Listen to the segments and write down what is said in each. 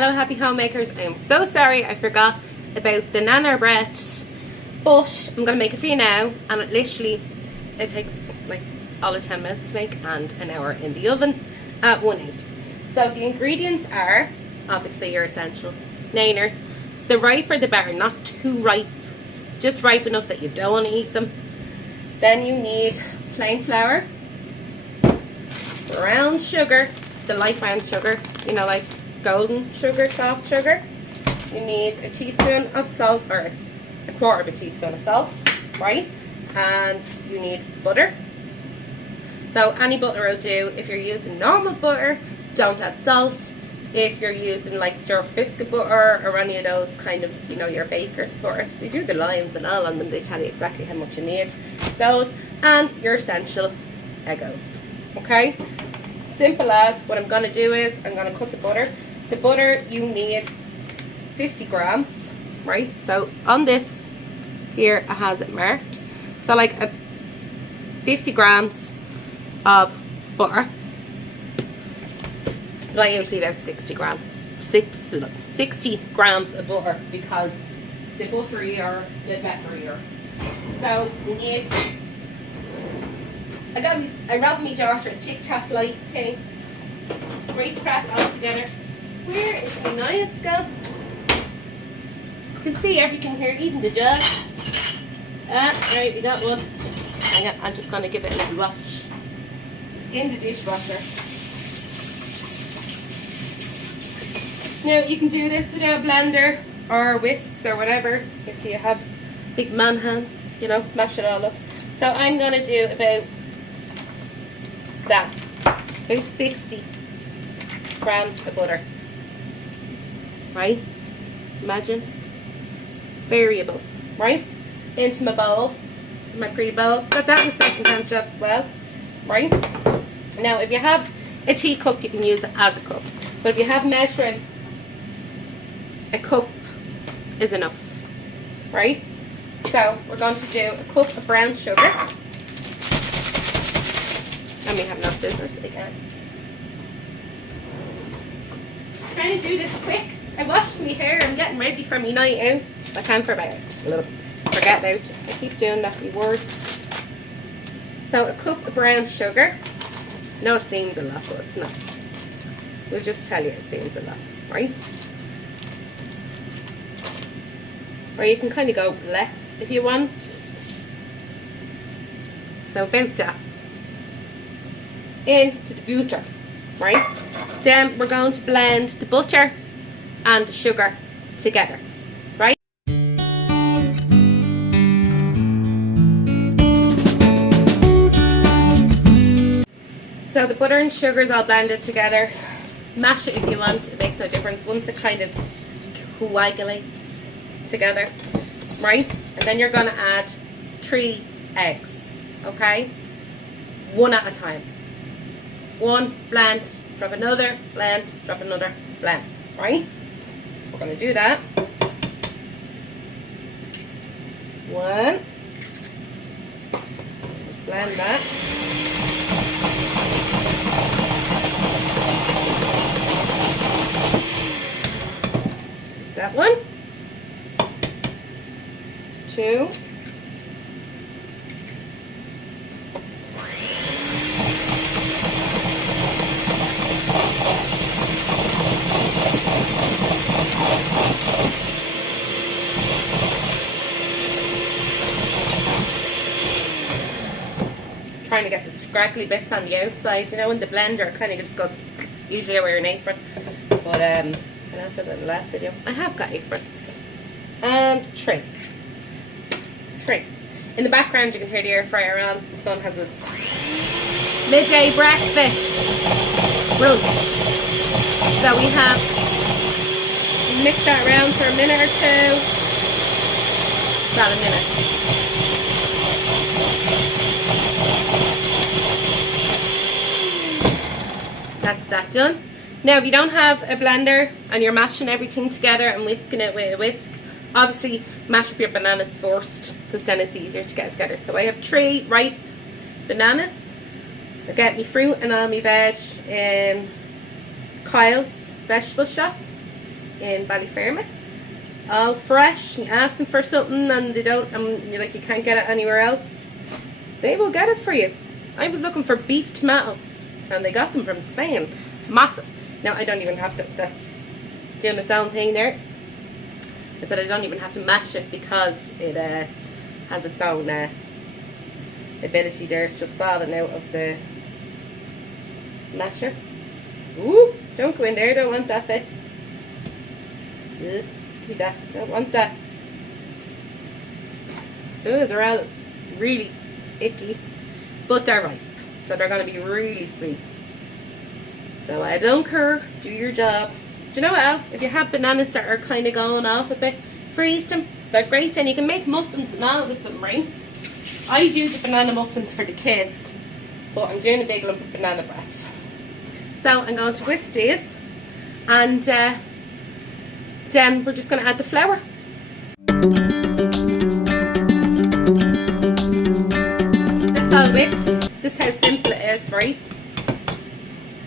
Hello happy homemakers, I am so sorry I forgot about the nanner bread, but I'm going to make it for you now, and it takes like all of 10 minutes to make and an hour in the oven at 180. So the ingredients are obviously your essential nanners. The riper the better, not too ripe, just ripe enough that you don't want to eat them. Then you need plain flour, brown sugar, the light brown sugar, you know, like golden sugar, soft sugar. You need a teaspoon of salt, or a quarter of a teaspoon of salt, right? And you need butter. So any butter will do. If you're using normal butter, don't add salt. If you're using like stir biscuit butter or any of those kind of, you know, your baker's butters, they do the lines and all on them, they tell you exactly how much you need. Those, and your essential Eggos. Okay? Simple as. What I'm going to do is I'm going to cut the butter. The butter, you need 50 grams, right? So on this here it has it marked. So like 50 grams of butter. But I usually about 60 grams of butter, because the butterier the betterier. So you need, I wrote me daughter's TikTok light thing. It's great crack all together. Where is my knife go? You can see everything here, even the jug. Right, we got one. Hang on, I'm just going to give it a little wash. It's in the dishwasher. Now, you can do this without a blender or whisks or whatever, if you have big man hands, you know, mash it all up. So I'm going to do about 60 grams of butter. Right? Imagine. Variables, right? Into my bowl, my pretty bowl. Got that in the second hand shop as well, right? Now, if you have a teacup, you can use it as a cup. But if you have measuring, a cup is enough, right? So we're going to do a cup of brown sugar. And we have no scissors again. Trying to do this quick. I washed my hair. I'm getting ready for my night out. I can't forget about it. I keep doing that with words. So a cup of brown sugar. No, it seems a lot, but it's not. We'll just tell you it seems a lot, right? Or you can kind of go less if you want. So about that. Into the butter, right? Then we're going to blend the butter and the sugar together, right? So the butter and sugar is all blended together. Mash it if you want, it makes no difference once it kind of coagulates together, right? And then you're going to add 3 eggs, okay? One at a time. One, blend, drop another, blend, drop another, blend, right? We're going to do that. 1. Blend that. Is that 1? 2. Trying to get the scraggly bits on the outside, you know, in the blender it kind of just goes. Usually I wear an apron, but and I said in the last video, I have got aprons. And 3. In the background you can hear the air fryer on. My son has his midday breakfast roast. So we have mixed that around for a minute or 2. About a minute. That's that done. Now, if you don't have a blender and you're mashing everything together and whisking it with a whisk, obviously mash up your bananas first, because then it's easier to get it together. So I have 3 ripe bananas. I get me fruit and all my veg in Kyle's vegetable shop. in Ballyfermot. All fresh. You ask them for something and they don't, and you're like, you can't get it anywhere else. They will get it for you. I was looking for beef tomatoes and they got them from Spain. Massive. Now I don't even have to, that's doing its own thing there. I said I don't even have to match it because it has its own ability there. It's just falling out of the matcher. Ooh, don't go in there, don't want that bit. Give me that, don't want that. Ooh, they're all really icky, but they're ripe, so they're going to be really sweet. So I don't care, do your job. Do you know what else? If you have bananas that are kind of going off a bit, freeze them. They're great, and you can make muffins and all with them, right? I do the banana muffins for the kids, but I'm doing a big lump of banana bread. So I'm going to whisk this, and then we're just going to add the flour. That's all whisked. This is how simple it is, right?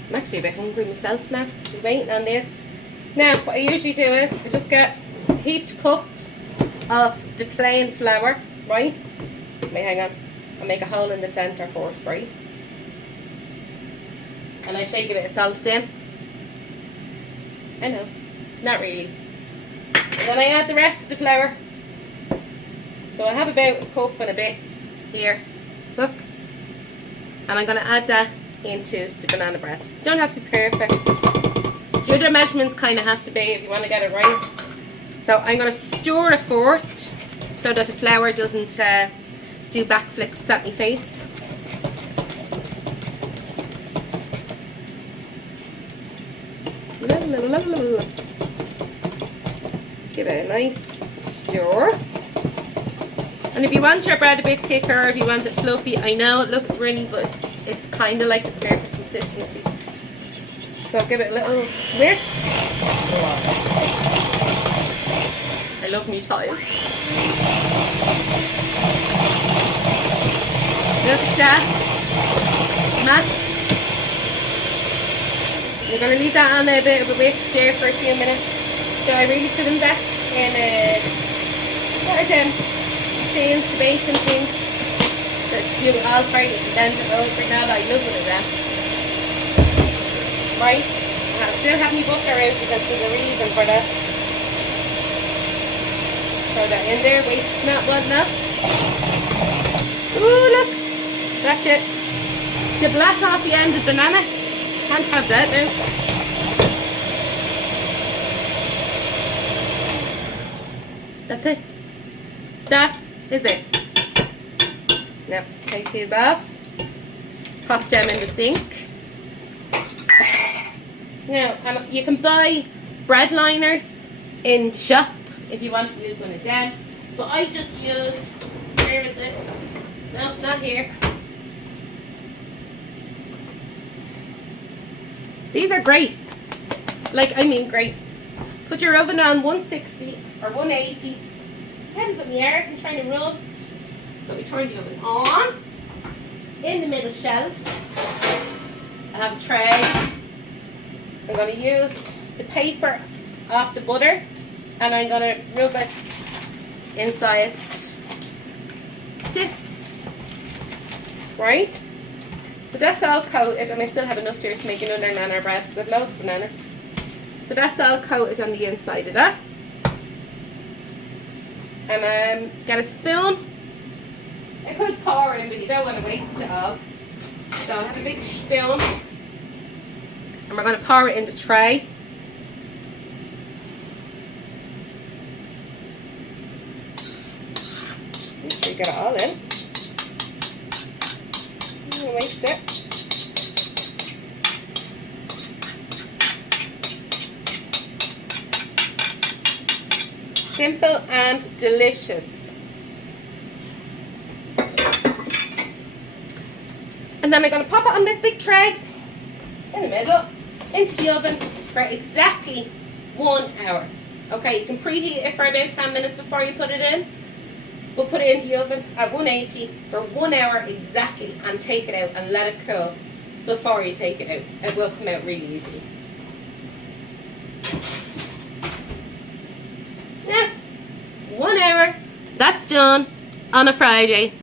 I'm actually a bit hungry myself now. Just waiting on this. Now, what I usually do is I just get a heaped cup of the plain flour, right? Wait, hang on. I'll make a hole in the centre first, right? And I shake a bit of salt in. I know, not really. And then I add the rest of the flour. So I have about a cup and a bit here. Look. And I'm going to add that into the banana bread. You don't have to be perfect. The other measurements kind of have to be if you want to get it right. So I'm going to stir it first so that the flour doesn't do backflips at my face. Give it a nice stir. And if you want your bread a bit thicker, or if you want it fluffy, I know it looks runny, but it's kind of like the perfect consistency. So give it a little whisk. I love new tiles. Look at that. Matt. You're going to leave that on a bit of a whisk there for a few minutes. So I really should invest in what are them things, the bacon things that do all Friday and then the road for now. I love one of them. Right? And I still have my butter out because there's a reason for that. Throw that in there, waste not one enough. Ooh, look! That's it. The black off the end of the banana. Can't have that now. That's it. That is it. Now take these off. Pop them in the sink. Now you can buy bread liners in the shop if you want to use one of them. But I just use, where is it? No, not here. These are great. Like, I mean great. Put your oven on 160 or 180. Depends on the hours I'm trying to run. So we turn the oven on. In the middle shelf, I have a tray. I'm going to use the paper off the butter and I'm going to rub it inside this. Right? So that's all coated, and I still have enough there to make another nanner bread because I've loads of bananas. So that's all coated on the inside of that. And get a spoon. I could pour it in, but you don't want to waste it all. So I have a big spoon, and we're going to pour it in the tray. Make sure you get it all in. Don't waste it. Simple and delicious. And then I'm going to pop it on this big tray in the middle into the oven for exactly 1 hour. Okay, you can preheat it for about 10 minutes before you put it in. But put it into the oven at 180 for 1 hour exactly and take it out and let it cool before you take it out. It will come out really easily. done on a Friday.